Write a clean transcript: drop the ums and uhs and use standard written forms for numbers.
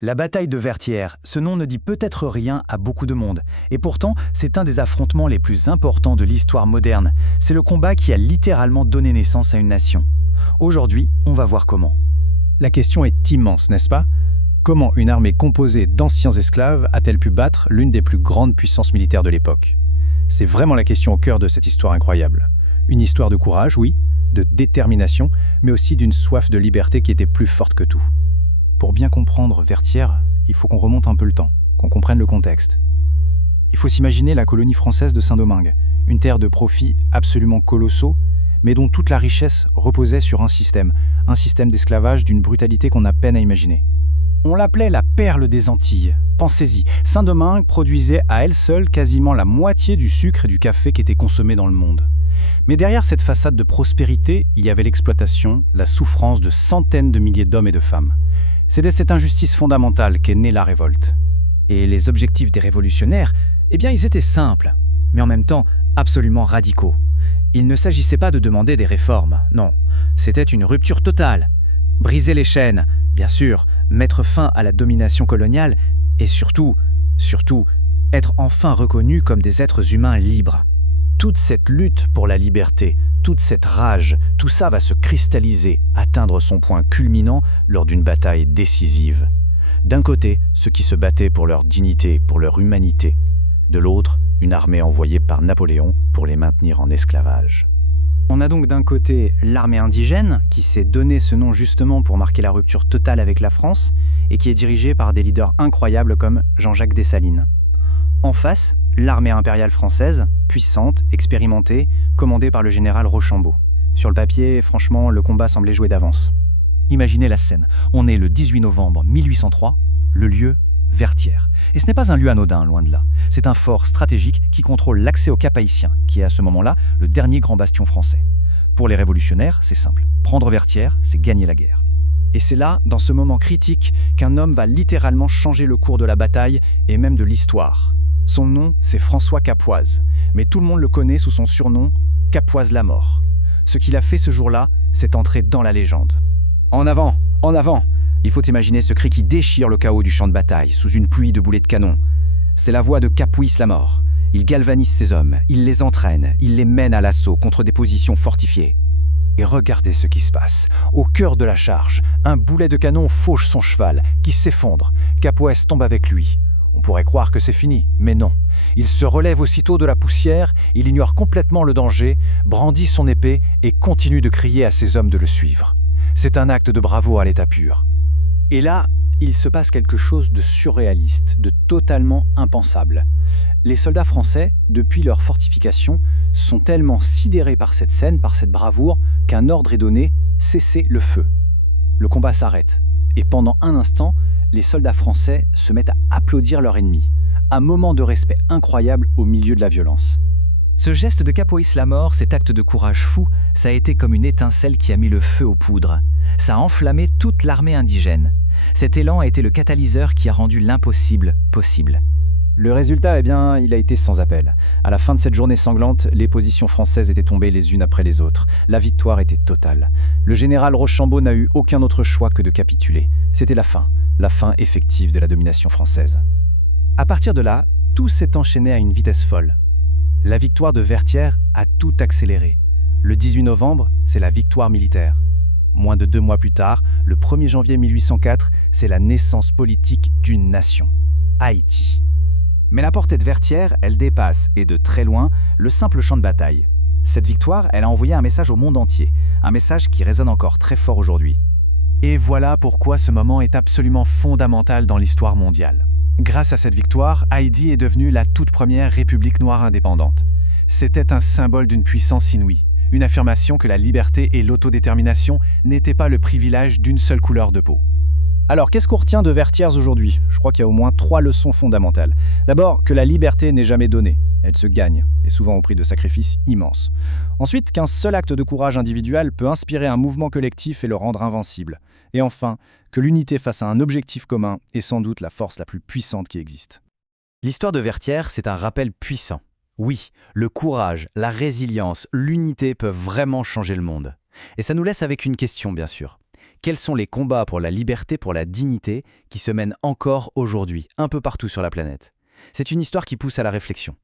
La bataille de Vertières, ce nom ne dit peut-être rien à beaucoup de monde. Et pourtant, c'est un des affrontements les plus importants de l'histoire moderne. C'est le combat qui a littéralement donné naissance à une nation. Aujourd'hui, on va voir comment. La question est immense, n'est-ce pas? Comment une armée composée d'anciens esclaves a-t-elle pu battre l'une des plus grandes puissances militaires de l'époque? C'est vraiment la question au cœur de cette histoire incroyable. Une histoire de courage, oui, de détermination, mais aussi d'une soif de liberté qui était plus forte que tout. Pour bien comprendre Vertières, il faut qu'on remonte un peu le temps, qu'on comprenne le contexte. Il faut s'imaginer la colonie française de Saint-Domingue, une terre de profits absolument colossaux, mais dont toute la richesse reposait sur un système d'esclavage d'une brutalité qu'on a peine à imaginer. On l'appelait la perle des Antilles. Pensez-y, Saint-Domingue produisait à elle seule quasiment la moitié du sucre et du café qui étaient consommés dans le monde. Mais derrière cette façade de prospérité, il y avait l'exploitation, la souffrance de centaines de milliers d'hommes et de femmes. C'est de cette injustice fondamentale qu'est née la révolte. Et les objectifs des révolutionnaires, eh bien ils étaient simples, mais en même temps absolument radicaux. Il ne s'agissait pas de demander des réformes, non, c'était une rupture totale. Briser les chaînes, bien sûr, mettre fin à la domination coloniale et surtout, être enfin reconnus comme des êtres humains libres. Toute cette lutte pour la liberté, toute cette rage, tout ça va se cristalliser, atteindre son point culminant lors d'une bataille décisive. D'un côté, ceux qui se battaient pour leur dignité, pour leur humanité. De l'autre, une armée envoyée par Napoléon pour les maintenir en esclavage. On a donc d'un côté l'armée indigène, qui s'est donné ce nom justement pour marquer la rupture totale avec la France, et qui est dirigée par des leaders incroyables comme Jean-Jacques Dessalines. En face, l'armée impériale française, puissante, expérimentée, commandée par le général Rochambeau. Sur le papier, franchement, le combat semblait joué d'avance. Imaginez la scène. On est le 18 novembre 1803, le lieu Vertières. Et ce n'est pas un lieu anodin, loin de là. C'est un fort stratégique qui contrôle l'accès au Cap Haïtien, qui est à ce moment-là le dernier grand bastion français. Pour les révolutionnaires, c'est simple. Prendre Vertières, c'est gagner la guerre. Et c'est là, dans ce moment critique, qu'un homme va littéralement changer le cours de la bataille et même de l'histoire. Son nom, c'est François Capoise, mais tout le monde le connaît sous son surnom Capoise la mort. Ce qu'il a fait ce jour-là, c'est entrer dans la légende. En avant, en avant! Il faut imaginer ce cri qui déchire le chaos du champ de bataille, sous une pluie de boulets de canon. C'est la voix de Capoise la mort. Il galvanise ses hommes, il les entraîne, il les mène à l'assaut contre des positions fortifiées. Et regardez ce qui se passe. Au cœur de la charge, un boulet de canon fauche son cheval, qui s'effondre. Capoise tombe avec lui. On pourrait croire que c'est fini, mais non. Il se relève aussitôt de la poussière, il ignore complètement le danger, brandit son épée et continue de crier à ses hommes de le suivre. C'est un acte de bravoure à l'état pur. Et là, il se passe quelque chose de surréaliste, de totalement impensable. Les soldats français, depuis leur fortification, sont tellement sidérés par cette scène, par cette bravoure, qu'un ordre est donné, cessez le feu. Le combat s'arrête, et pendant un instant, les soldats français se mettent à applaudir leur ennemi. Un moment de respect incroyable au milieu de la violence. Ce geste de Capoise la mort, cet acte de courage fou, ça a été comme une étincelle qui a mis le feu aux poudres. Ça a enflammé toute l'armée indigène. Cet élan a été le catalyseur qui a rendu l'impossible possible. Le résultat, il a été sans appel. À la fin de cette journée sanglante, les positions françaises étaient tombées les unes après les autres. La victoire était totale. Le général Rochambeau n'a eu aucun autre choix que de capituler. C'était la fin effective de la domination française. À partir de là, tout s'est enchaîné à une vitesse folle. La victoire de Vertières a tout accéléré. Le 18 novembre, c'est la victoire militaire. Moins de 2 mois plus tard, le 1er janvier 1804, c'est la naissance politique d'une nation, Haïti. Mais la portée de Vertières, elle dépasse, et de très loin, le simple champ de bataille. Cette victoire, elle a envoyé un message au monde entier, un message qui résonne encore très fort aujourd'hui. Et voilà pourquoi ce moment est absolument fondamental dans l'histoire mondiale. Grâce à cette victoire, Haïti est devenue la toute première république noire indépendante. C'était un symbole d'une puissance inouïe, une affirmation que la liberté et l'autodétermination n'étaient pas le privilège d'une seule couleur de peau. Alors, qu'est-ce qu'on retient de Vertières aujourd'hui? Je crois qu'il y a au moins 3 leçons fondamentales. D'abord, que la liberté n'est jamais donnée. Elle se gagne, et souvent au prix de sacrifices immenses. Ensuite, qu'un seul acte de courage individuel peut inspirer un mouvement collectif et le rendre invincible. Et enfin, que l'unité face à un objectif commun est sans doute la force la plus puissante qui existe. L'histoire de Vertières, c'est un rappel puissant. Oui, le courage, la résilience, l'unité peuvent vraiment changer le monde. Et ça nous laisse avec une question, bien sûr. Quels sont les combats pour la liberté, pour la dignité, qui se mènent encore aujourd'hui, un peu partout sur la planète? C'est une histoire qui pousse à la réflexion.